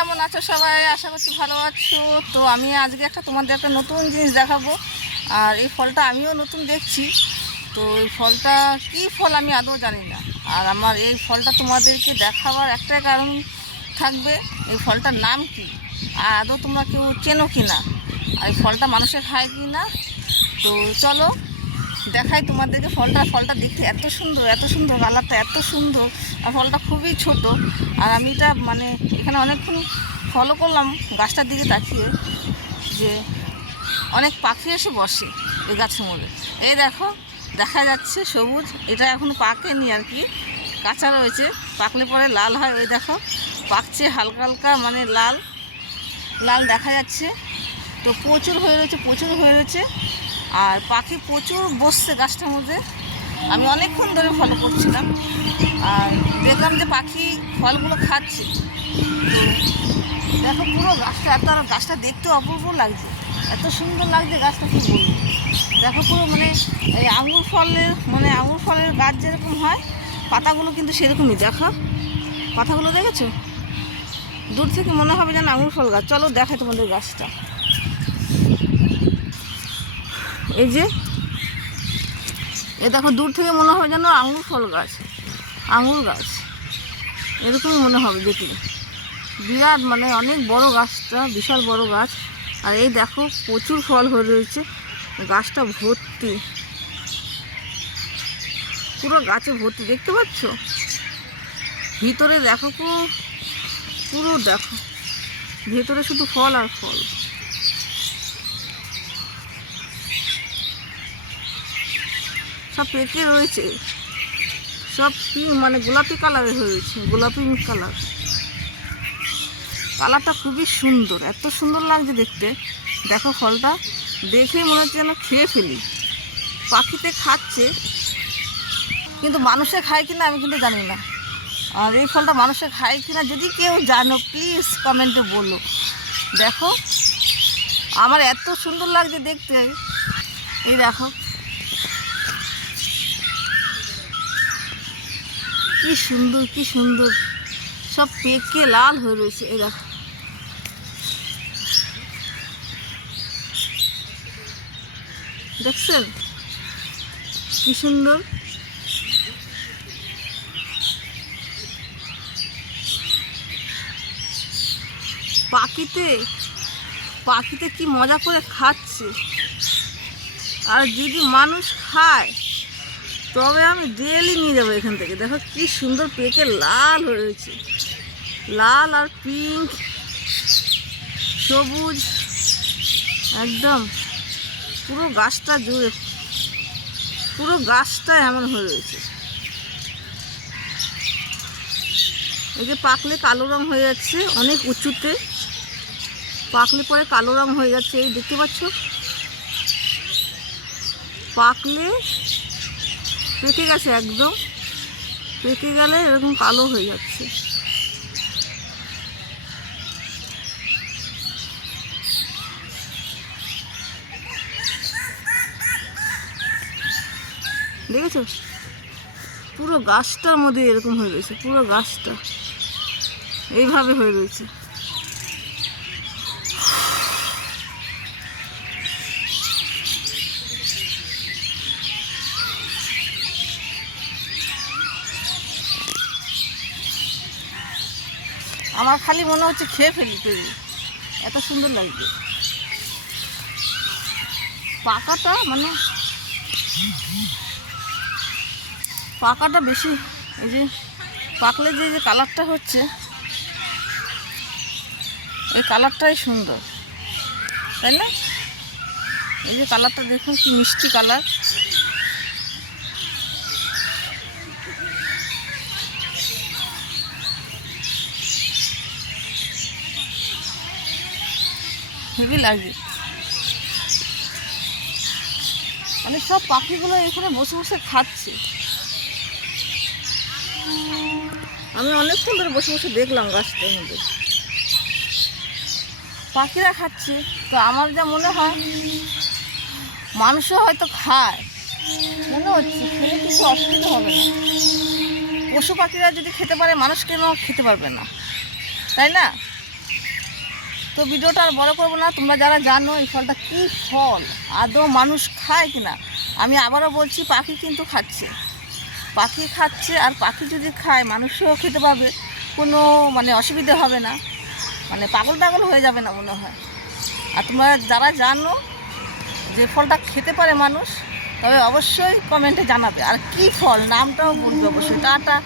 কেমন আছো সবাই? আশা করছি ভালো আছো। তো আমি আজকে তোমাদের একটা নতুন জিনিস দেখাবো। আর এই ফলটা আমিও নতুন দেখছি। তো এই ফলটা কী ফল আমি আদৌ জানি না। আর আমার এই ফলটা তোমাদেরকে দেখাবার একটাই কারণ থাকবে, এই ফলটার নাম কি, আর আদৌ তোমরা কেউ চেনো কি না, আর এই ফলটা মানুষে খায় কি না। তো চলো দেখাই তোমাদেরকে ফলটা দেখতে এত সুন্দর, এত সুন্দর, কালারটা এত সুন্দর, আর ফলটা খুবই ছোট। আর আমি এটা এখানে অনেকক্ষণ ফলো করলাম গাছটার দিকে তাকিয়ে, যে অনেক পাখি এসে বসে এই গাছের মধ্যে। এই দেখো দেখা যাচ্ছে সবুজ, এটা এখনো পাকেনি আর কি, কাঁচা রয়েছে, পাকলে পরে লাল হয়। ওই দেখো পাকছে হালকা হালকা, লাল লাল দেখা যাচ্ছে। তো প্রচুর হয়ে রয়েছে, আর পাখি প্রচুর বসছে গাছটার মধ্যে। আমি অনেকক্ষণ ধরে ফলো করছিলাম, আর দেখলাম যে পাখি ফলগুলো খাচ্ছে। তো দেখো পুরো গাছটা দেখতে অপূর্ব লাগছে, এত সুন্দর লাগছে গাছটা, কি বলবো। দেখো পুরো এই আঙুর ফলের গাছ যেরকম হয়, পাতাগুলো কিন্তু সেরকমই। দেখো পাতাগুলো দেখেছো, দূর থেকে মনে হবে যেন আঙুর ফল গাছ। চলো দেখাই তোমাদের গাছটা। এই যে দেখো দূর থেকে মনে হবে যেন আঙুর ফল গাছ, আঙুর গাছ এরকমই মনে হবে দেখলে। বিরাট অনেক বড় গাছটা, বিশাল বড় গাছ। আর এই দেখো প্রচুর ফল হয়ে রয়েছে, গাছটা ভর্তি, পুরো গাছে ভর্তি, দেখতে পাচ্ছ। ভিতরে দেখো পুরো দেখো, ভেতরে শুধু ফল আর ফল। সব পেকে রয়েছে, সব গোলাপি কালারের হয়েছে, গোলাপি কালার। কালারটা খুবই সুন্দর, এত সুন্দর লাগছে দেখতে। দেখো ফলটা দেখেই মনে হচ্ছে যেন খেয়ে ফেলি। পাখিতে খাচ্ছে, কিন্তু মানুষে খায় কিনা আমি কিন্তু জানি না। আর এই ফলটা মানুষে খায় কিনা যদি কেউ জানো প্লিজ কমেন্টে বলো। দেখো আমার এত সুন্দর লাগছে দেখতে। এই দেখো কি সুন্দর, কি সুন্দর, সব পেকে লাল হয়ে রয়েছে। এই দেখো দেখছেন কি সুন্দর। পাখিতে কি মজা করে খাচ্ছে। আর যদি মানুষ খায় তবে আমি ডেলি নিয়ে যাবো এখান থেকে। দেখো কি সুন্দর পেকে লাল হয়ে রয়েছে, লাল আর পিঙ্ক, সবুজ, একদম পুরো গাছটা জুড়ে, পুরো গাছটা এমন হয়ে রয়েছে। এই যে পাকলে কালো রং হয়ে যাচ্ছে, অনেক উঁচুতে পাকলে পরে কালো রং হয়ে যাচ্ছে। এই দেখতে পাচ্ছ, পাকলে পেকে গেছে, একদম পেকে গেলে এরকম কালো হয়ে যাচ্ছে। দেখেছো পুরো গাছটার মধ্যে এরকম হয়ে রয়েছে, পুরো গাছটা এইভাবে হয়ে রয়েছে। আমার খালি মনে হচ্ছে খেয়ে ফেলি তৈরি, এত সুন্দর লাগছে। পাকাটা বেশি, এই যে পাকলে যে কালারটা হচ্ছে, এই কালারটাই সুন্দর, তাই না? এই যে কালারটা দেখুন কি মিষ্টি কালার। হেভি লাগে। সব পাখিগুলো এখানে বসে বসে খাচ্ছে। আমি অনেকক্ষণ ধরে বসে বসে দেখলাম গাছটার মধ্যে পাখিরা খাচ্ছে। তো আমার যা মনে হয় মানুষও হয়তো খায়, মনে হচ্ছে খেলে কিছু অসুবিধা হবে না। পশু পাখিরা যদি খেতে পারে, মানুষ কেন খেতে পারবে না, তাই না? তো ভিডিওটা আর বড় করবো না, তোমরা যারা জানো এই ফলটা কী ফল, আদৌ মানুষ খায় কিনা। আমি আবারও বলছি, পাখি কিন্তু খাচ্ছে, পাখি খাচ্ছে। আর পাখি যদি খায় মানুষও খেতে পাবে, কোনো মানে অসুবিধা হবে না, মানে পাগল টাগল হয়ে যাবে না মনে হয়। আর তোমরা যারা জানো যে ফলটা খেতে পারে মানুষ, তবে অবশ্যই কমেন্টে জানাবে। আর কি ফল নামটাও বলবে অবশ্যই। টাটা।